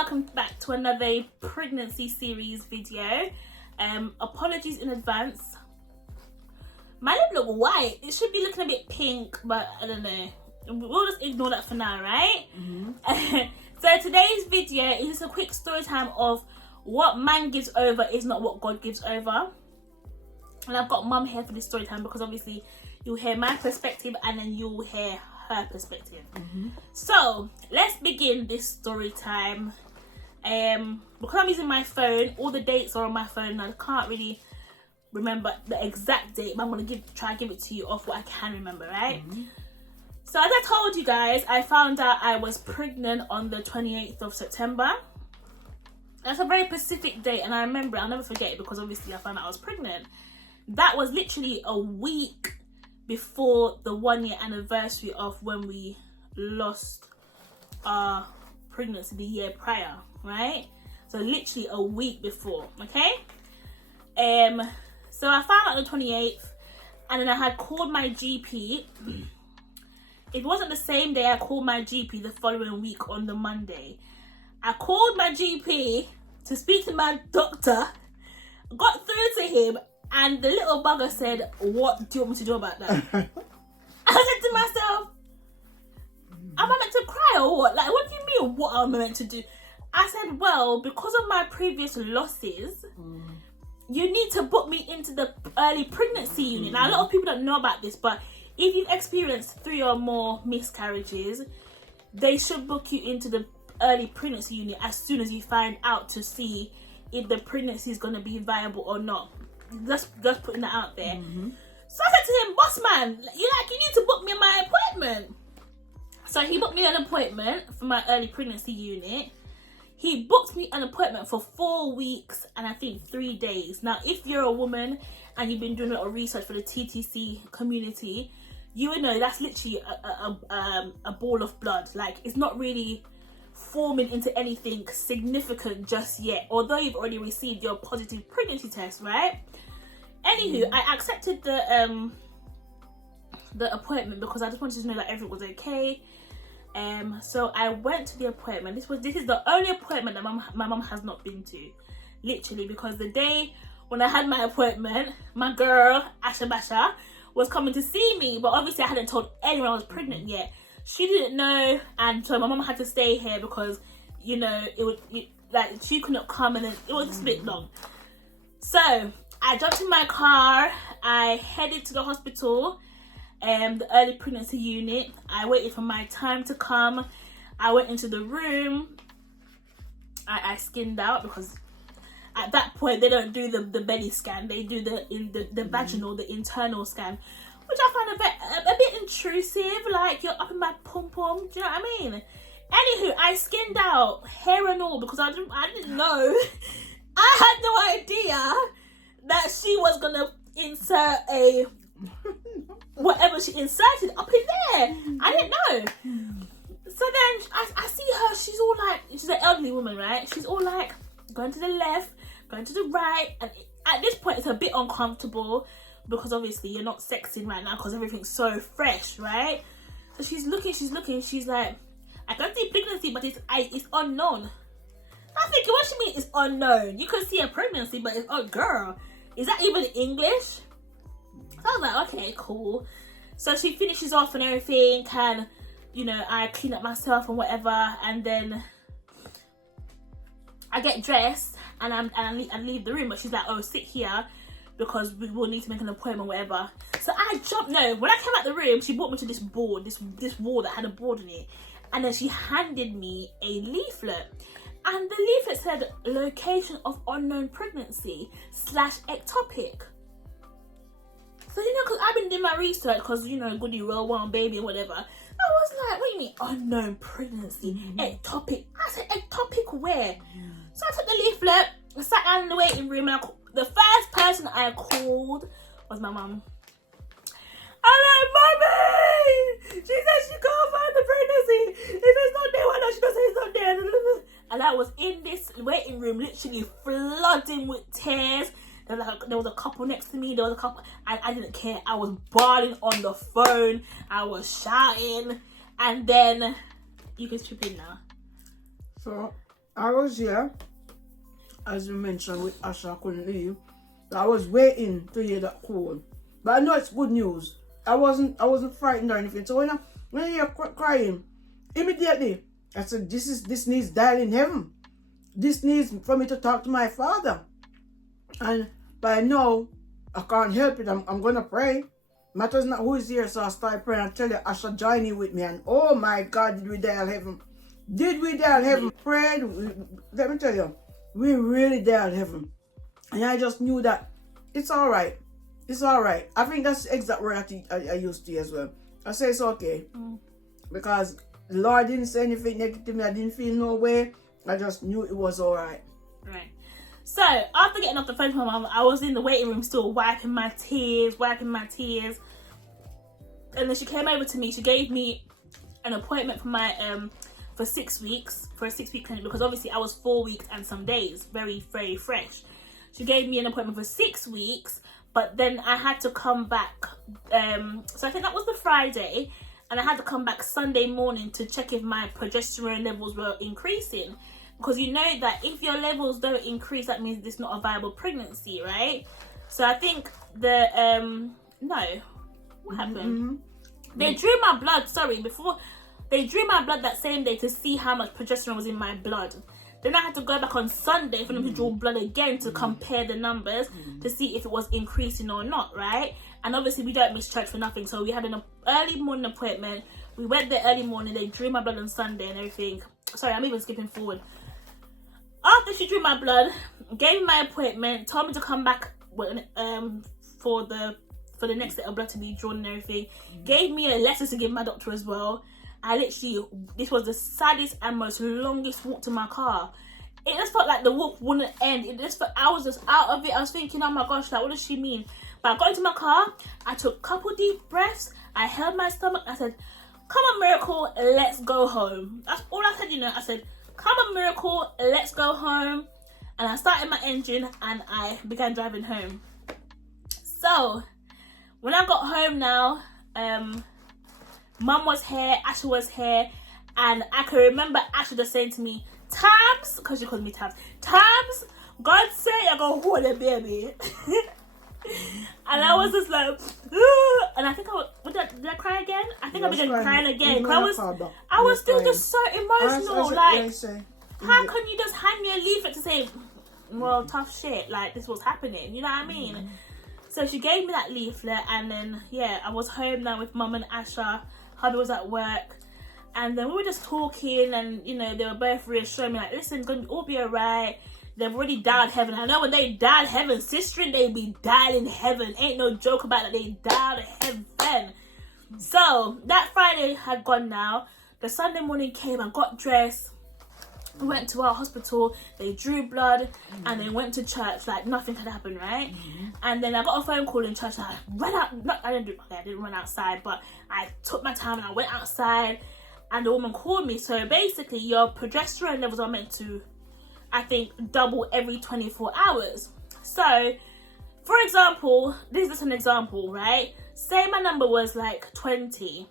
welcome back to another pregnancy series video. Apologies in advance. My lip look white. It should be looking a bit pink, but I don't know. We'll just ignore that for now, right? So today's video is just a quick story time of what man gives over is not what God gives over. And I've got mum here for this story time because obviously you'll hear my perspective and then you'll hear her perspective. So let's begin this story time. Because I'm using my phone, all the dates are on my phone and I can't really remember the exact date, but I'm gonna try to give it to you off what I can remember, right? So as I told you guys, I found out I was pregnant on the 28th of September. That's a very specific date and I remember it, I'll never forget it because obviously I found out I was pregnant. That was literally a week before the 1 year anniversary of when we lost our pregnancy the year prior, right? So literally a week before, okay? So I found out on the 28th and then I had called my GP. It wasn't the same day I called my GP, the following week on the Monday. I called my GP to speak to my doctor, got through to him, and the little bugger said, "What do you want me to do about that?" I said to myself, am I meant to cry or what? Like, what do you mean, what am I meant to do? I said, well, because of my previous losses, you need to book me into the early pregnancy unit. Now, a lot of people don't know about this, but if you've experienced 3 or more miscarriages, they should book you into the early pregnancy unit as soon as you find out to see if the pregnancy is going to be viable or not. Just putting that out there. So I said to him, boss man, you need to book me my appointment. So he booked me an appointment for my early pregnancy unit. He booked me an appointment for 4 weeks and I think 3 days. Now, if you're a woman and you've been doing a lot of research for the TTC community, you would know that's literally a ball of blood. Like, it's not really forming into anything significant just yet, although you've already received your positive pregnancy test, right? Anywho, I accepted the appointment because I just wanted to know that everything was okay. So I went to the appointment. This is the only appointment that my mum has not been to, literally, because the day when I had my appointment, my girl Asha Basha was coming to see me, but obviously I hadn't told anyone I was pregnant yet. She didn't know, and so my mum had to stay here because, you know, like she could not come, and then it was just a bit long. So I jumped in my car, I headed to the hospital, the early pregnancy unit. I waited for my time to come. I went into the room. I skinned out because at that point they don't do the belly scan, they do the vaginal, the internal scan, which I found a bit intrusive, like you're up in my pom-pom, do you know what I mean? Anywho, I skinned out, hair and all, because I didn't know. I had no idea that she was gonna insert whatever she inserted up in there. I didn't know. So then I see her, she's an elderly woman, right? She's all like going to the left, going to the right, and at this point it's a bit uncomfortable because obviously you're not sexing right now because everything's so fresh, right? So she's looking, she's like, I can see pregnancy, but it's unknown. I'm thinking, what she mean it's unknown? You can see a pregnancy, but it's, oh girl, is that even English? So I was like, okay, cool. So she finishes off and everything, and you know, I clean up myself and whatever, and then I get dressed and I leave the room, but she's like, oh, sit here because we will need to make an appointment, whatever. So I jumped. No, when I came out the room, she brought me to this board, this wall that had a board in it, and then she handed me a leaflet, and the leaflet said location of unknown pregnancy / ectopic. So, you know, because I've been doing my research, because, you know, goody roll one baby and whatever. I was like, what do you mean unknown pregnancy? Ectopic. I said, ectopic where? So I took the leaflet, sat down in the waiting room, and the first person I called was my mum. I'm like, Mommy! She said she can't find the pregnancy. If it's not there, why not? She doesn't say it's not there. And I was in this waiting room, literally flooding with tears. There was a couple next to me, and I didn't care. I was bawling on the phone, I was shouting, and then you can chip in now. So I was here, as you mentioned, with Asha, I couldn't leave. I was waiting to hear that call. But I know it's good news. I wasn't frightened or anything. So when I hear crying, immediately I said, this needs dialing heaven. This needs for me to talk to my father. And by now, I can't help it. I'm gonna pray. Matters not who is here, so I start praying and tell you Asha join you with me. And oh my God, did we dial heaven? Did we dial heaven? Prayed. Let me tell you, we really dialed heaven. And I just knew that it's all right. It's all right. I think that's the exact word I used to as well. I say it's okay. Because the Lord didn't say anything negative to me. I didn't feel no way. I just knew it was all right. Right. So, after getting off the phone from my mum, I was in the waiting room still wiping my tears. And then she came over to me. She gave me an appointment for my for 6 weeks, for a 6-week clinic, because obviously I was 4 weeks and some days, very, very fresh. She gave me an appointment for 6 weeks, but then I had to come back. So I think that was the Friday, and I had to come back Sunday morning to check if my progesterone levels were increasing. Because you know that if your levels don't increase, that means it's not a viable pregnancy, right? So I think what happened? They drew my blood, they drew my blood that same day to see how much progesterone was in my blood. Then I had to go back on Sunday for them to draw blood again to compare the numbers to see if it was increasing or not, right? And obviously we don't miss church for nothing. So we had an early morning appointment. We went there early morning. They drew my blood on Sunday and everything. Sorry, I'm even skipping forward. After she drew my blood, gave me my appointment, told me to come back for the next set of blood to be drawn and everything. Gave me a letter to give my doctor as well. This was the saddest and most longest walk to my car. It just felt like the walk wouldn't end. I was just out of it. I was thinking, oh my gosh, like, what does she mean? But I got into my car, I took a couple deep breaths, I held my stomach, I said, come on, miracle, let's go home. That's all I said, I said, come on, miracle, let's go home. And I started my engine and I began driving home. So, when I got home now, Mum was here, Asha was here, and I can remember Asha just saying to me, Tabs, because she calls me Tabs, Tabs, God say you're going to hold the baby. And I was just like, ooh. And I think did I cry again? I think I began crying again. I was still just so emotional. How can you just hand me a leaflet to say, well, tough shit, like this was happening, you know what I mean? So she gave me that leaflet, and then I was home now with Mum and Asha. Hubby was at work, and then we were just talking, and they were both reassuring me, like, listen, gonna all be alright. They've already dialed heaven. I know when they dialed heaven, sister, they be dialing heaven. Ain't no joke about it. They dialed heaven. So that Friday had gone now. The Sunday morning came. I got dressed. We went to our hospital. They drew blood, and then went to church like nothing had happened, right? And then I got a phone call in church. I ran out. I didn't run outside, but I took my time and I went outside. And the woman called me. So basically, your progesterone levels are meant to, I think, double every 24 hours. So, for example, this is just an example, right? Say my number was like 20,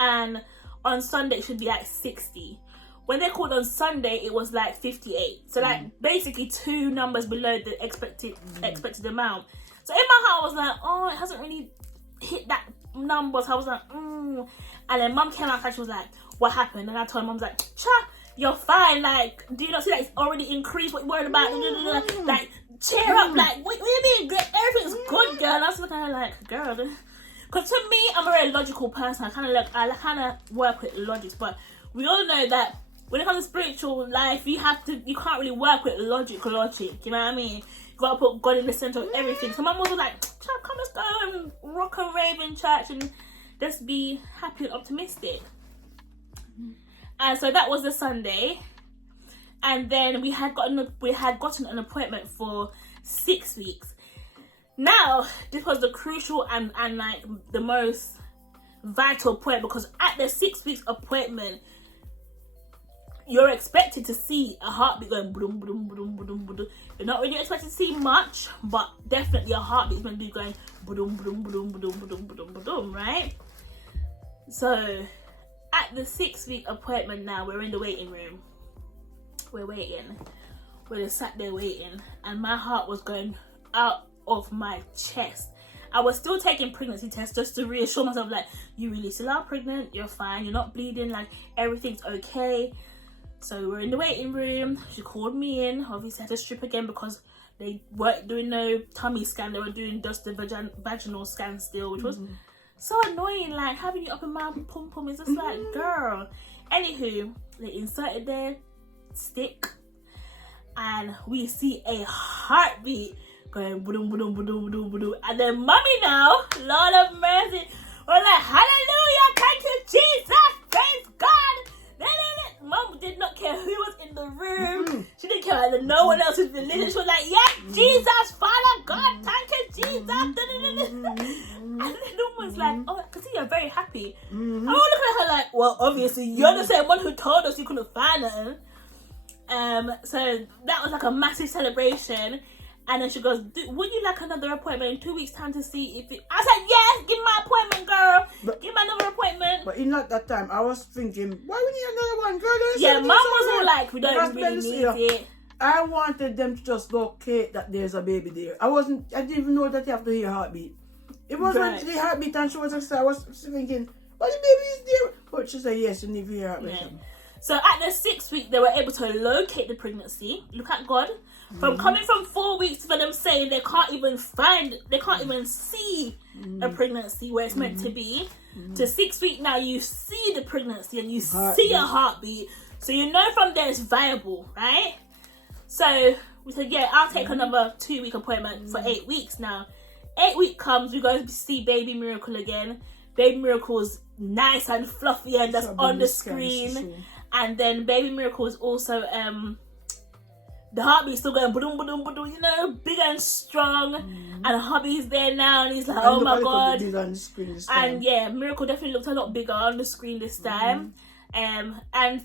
and on Sunday it should be like 60. When they called on Sunday, it was like 58. So like basically 2 numbers below the expected amount. So in my heart I was like, oh, it hasn't really hit that number. So I was like, And then Mum came outside, she was like, what happened? And I told Mum, like, cha, you're fine. Like, do you not see that it's already increased? What you worried about? Like, cheer up. Like, what do you mean? Everything's good, girl. And I was looking at her like, girl. Because to me, I'm a very logical person. I kind of work with logic. But we all know that when it comes to spiritual life, you can't really work with logic. You know what I mean? You gotta put God in the center of everything. So Mum was like, come, let's go and rock and rave in church and just be happy and optimistic. And so that was the Sunday, and then we had gotten an appointment for 6 weeks. Now this was the crucial and like the most vital point, because at the 6 weeks appointment, you're expected to see a heartbeat going boom, boom, boom, boom, boom. You're not really expected to see much, but definitely a heartbeat is going to be going boom, boom, boom, boom, boom, boom, boom, right? So at the 6 week appointment now, we're in the waiting room. we're waiting. We're just sat there waiting, and my heart was going out of my chest. I was still taking pregnancy tests just to reassure myself, like, you really still are pregnant, you're fine, you're not bleeding, like, everything's okay. So we're in the waiting room. She called me in. Obviously I had to strip again because they weren't doing no tummy scan, they were doing just the vaginal scan still, which was so annoying. Like, having you up in my pum is just like, girl. Anywho, they inserted their stick and we see a heartbeat going boom, boom, boom, boom, boom, boom. And then mommy now, Lord of mercy, we're like, hallelujah, thank you Jesus, praise God. Mom did not care who was in the room. She didn't care that no one else was listening. She was like, yes, Jesus, Father God, thank you Jesus. And then the woman's like, oh, I can see you're very happy. I'm all looking at her like, well, obviously you're the same one who told us you couldn't find her. So that was like a massive celebration. And then she goes, would you like another appointment in 2 weeks' time to see if it... I said, yes, give me my appointment, girl. Give me another appointment. But in that time, I was thinking, why we need another one, girl? Yeah, mum was all like, we don't really need it. I wanted them to just locate that there's a baby there. I didn't even know that you have to hear heartbeat. It wasn't the heartbeat, and she was like, I was thinking, well, the baby is there. But she said, yes, you need to hear heartbeat. Yeah. So at the 6th week, they were able to locate the pregnancy. Look at God. From coming from 4 weeks for them saying they can't even see a pregnancy where it's meant to be, to 6 weeks now you see the pregnancy and you see a heartbeat. So you know from there it's viable, right? So we said, yeah, I'll take another 2-week appointment for 8 weeks now. 8 week comes, we go to see Baby Miracle again. Baby Miracle's nice and fluffy and that's on the screen. And then Baby Miracle is also the heartbeat's still going boom, boom, boom, you know, big and strong. And hubby's there now and he's like, oh my God. And yeah, Miracle definitely looked a lot bigger on the screen this time. And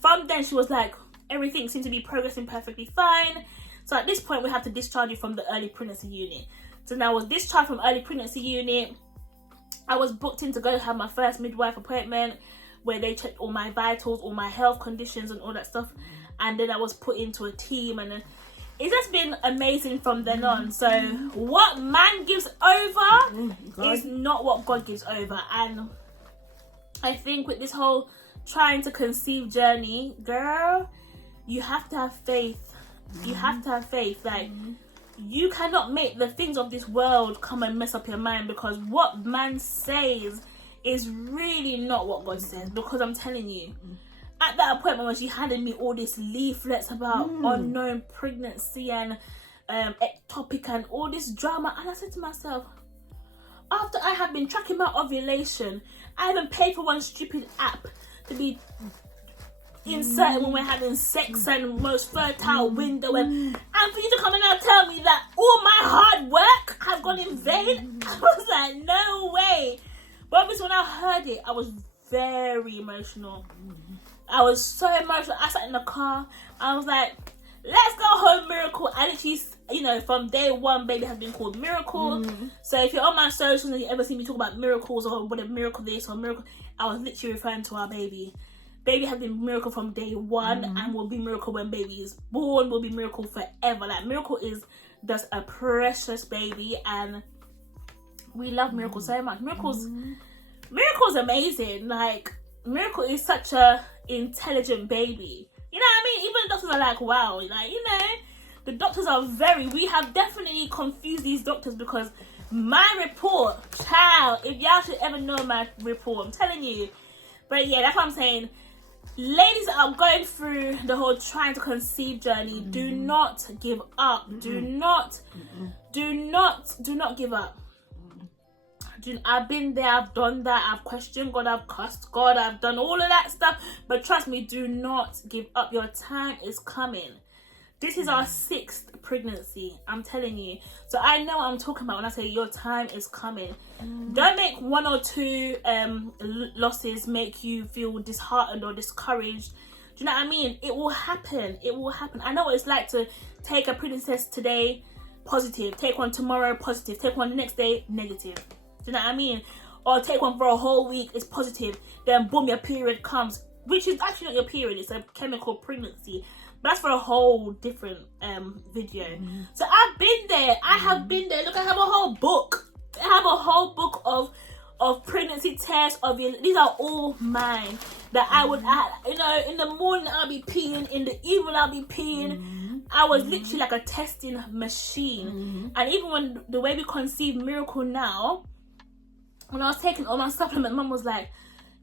from then she was like, everything seemed to be progressing perfectly fine. So at this point we have to discharge you from the early pregnancy unit. So now I was discharged from early pregnancy unit. I was booked in to go have my first midwife appointment where they checked all my vitals, all my health conditions and all that stuff. And then I was put into a team and it's just been amazing from then on. So what man gives over is not what God gives over. And I think with this whole trying to conceive journey, girl, you have to have faith. You have to have faith. Like, you cannot make the things of this world come and mess up your mind, because what man says is really not what God says. Because I'm telling you, at that appointment when she handed me all these leaflets about unknown pregnancy and ectopic and all this drama, and I said to myself, after I have been tracking my ovulation, I haven't paid for one stupid app to be inserted when we're having sex and most fertile window, and for you to come and now tell me that all my hard work has gone in vain. I was like, no way. But obviously when I heard it, I was very emotional. I was so emotional. I sat in the car. I was like, let's go home, Miracle. And literally, you know, from day one, baby has been called Miracle. So if you're on my socials and you ever see me talk about miracles or what a miracle this or miracle, I was literally referring to our baby. Baby has been Miracle from day one and will be Miracle when baby is born, will be Miracle forever. Like, Miracle is just a precious baby and we love Miracle so much. Miracle's amazing. Like, Miracle is such a intelligent baby. You know what I mean? Even the doctors are like, wow. Like, you know, the doctors are we have definitely confused these doctors, because my report, child, if y'all should ever know my report, I'm telling you. But yeah, that's what I'm saying. Ladies that are going through the whole trying to conceive journey, do not give up. Do not give up. I've been there, I've done that, I've questioned God, I've cussed God, I've done all of that stuff. But trust me, do not give up. Your time is coming. This is our 6th pregnancy, I'm telling you. So I know what I'm talking about when I say your time is coming. Don't make 1 or 2 losses make you feel disheartened or discouraged. Do you know what I mean? It will happen. It will happen. I know what it's like to take a pregnancy test today, positive. Take one tomorrow, positive. Take one the next day, negative. Do you know what I mean? Or take one for a whole week, it's positive. Then boom, your period comes. Which is actually not your period, it's a chemical pregnancy. But that's for a whole different video. So I've been there. I have been there. Look, I have a whole book. I have a whole book of pregnancy tests. These are all mine. That I would, in the morning I'll be peeing, in the evening I'll be peeing. I was literally like a testing machine. And even when the way we conceive Miracle now, when I was taking all my supplements, Mum was like,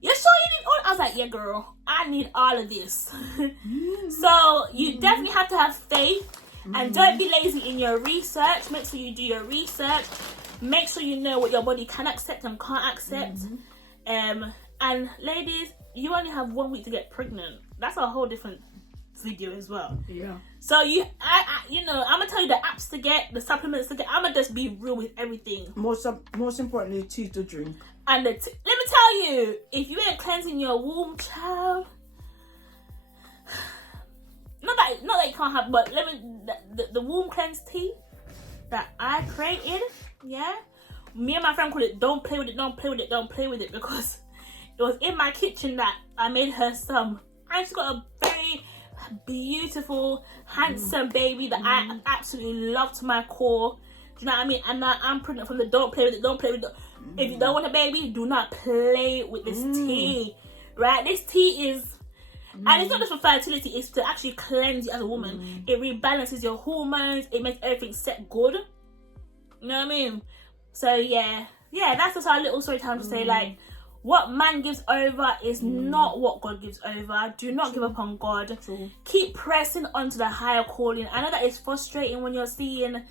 "You sure you need all?" I was like, "Yeah, girl, I need all of this." So you definitely have to have faith, and don't be lazy in your research. Make sure you do your research. Make sure you know what your body can accept and can't accept. And ladies, you only have 1 week to get pregnant. That's a whole different video as well. Yeah. So I'm gonna tell you the apps to get, the supplements to get. I'm gonna just be real with everything. Most importantly, tea to drink. And let me tell you, if you ain't cleansing your womb, child, not that you can't have, but the womb cleanse tea that I created, yeah. Me and my friend called it "Don't play with it, don't play with it, don't play with it," because it was in my kitchen that I made her some, and she's got a very beautiful, handsome baby that I absolutely love to my core. Do you know what I mean? And now I'm pregnant from the "don't play with it, don't play with it." If you don't want a baby, do not play with this tea, right? This tea is, and it's not just for fertility, it's to actually cleanse you as a woman. It rebalances your hormones, it makes everything set good. You know what I mean? So yeah, that's just our little story time to say, like, what man gives over is not what God gives over. Do not give up on God. Keep pressing on to the higher calling. I know that it's frustrating when you're seeing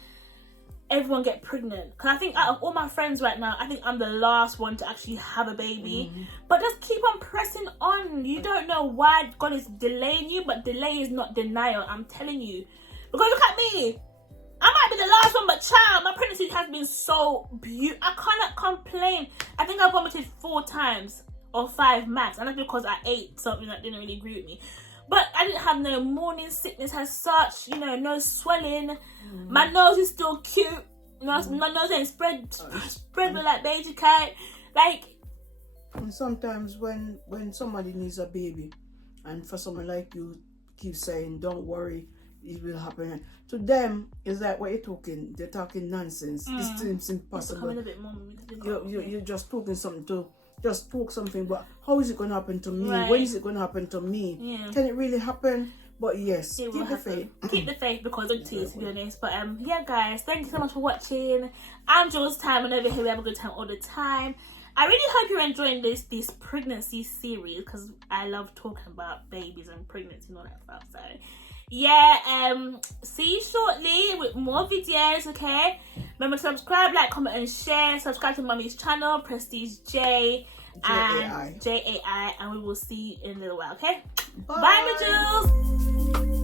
everyone get pregnant, because I think out of all my friends right now, I think I'm the last one to actually have a baby. But just keep on pressing on. You don't know why God is delaying you, but delay is not denial, I'm telling you. Because look at me, I might be the last one, but child, my pregnancy has been so beautiful. I cannot complain. I think I vomited 4 times or 5 max, and that's because I ate something that didn't really agree with me. But I didn't have no morning sickness as such, no swelling. My nose is still cute. My nose ain't spread like baby cat. Like, and sometimes when somebody needs a baby, and for someone like you keep saying, "Don't worry, it will happen," to them it's like, what you're talking? They're talking nonsense. It seems impossible. A bit more, you're just talking something to just talk something, but how is it going to happen to me? Right. When is it going to happen to me? Can it really happen? But yes, keep the faith. Keep the faith, because of tea, to be honest. But yeah, guys, thank you so much for watching. I'm Julsz, Tymm, and over here we have a good time all the time. I really hope you're enjoying this pregnancy series, because I love talking about babies and pregnancy and all that stuff. So yeah, see you shortly with more videos. Okay, remember to subscribe, like, comment, and share. Subscribe to Mummy's channel, Prestige J and JAI, and we will see you in a little while. Okay, bye, MiJulsz.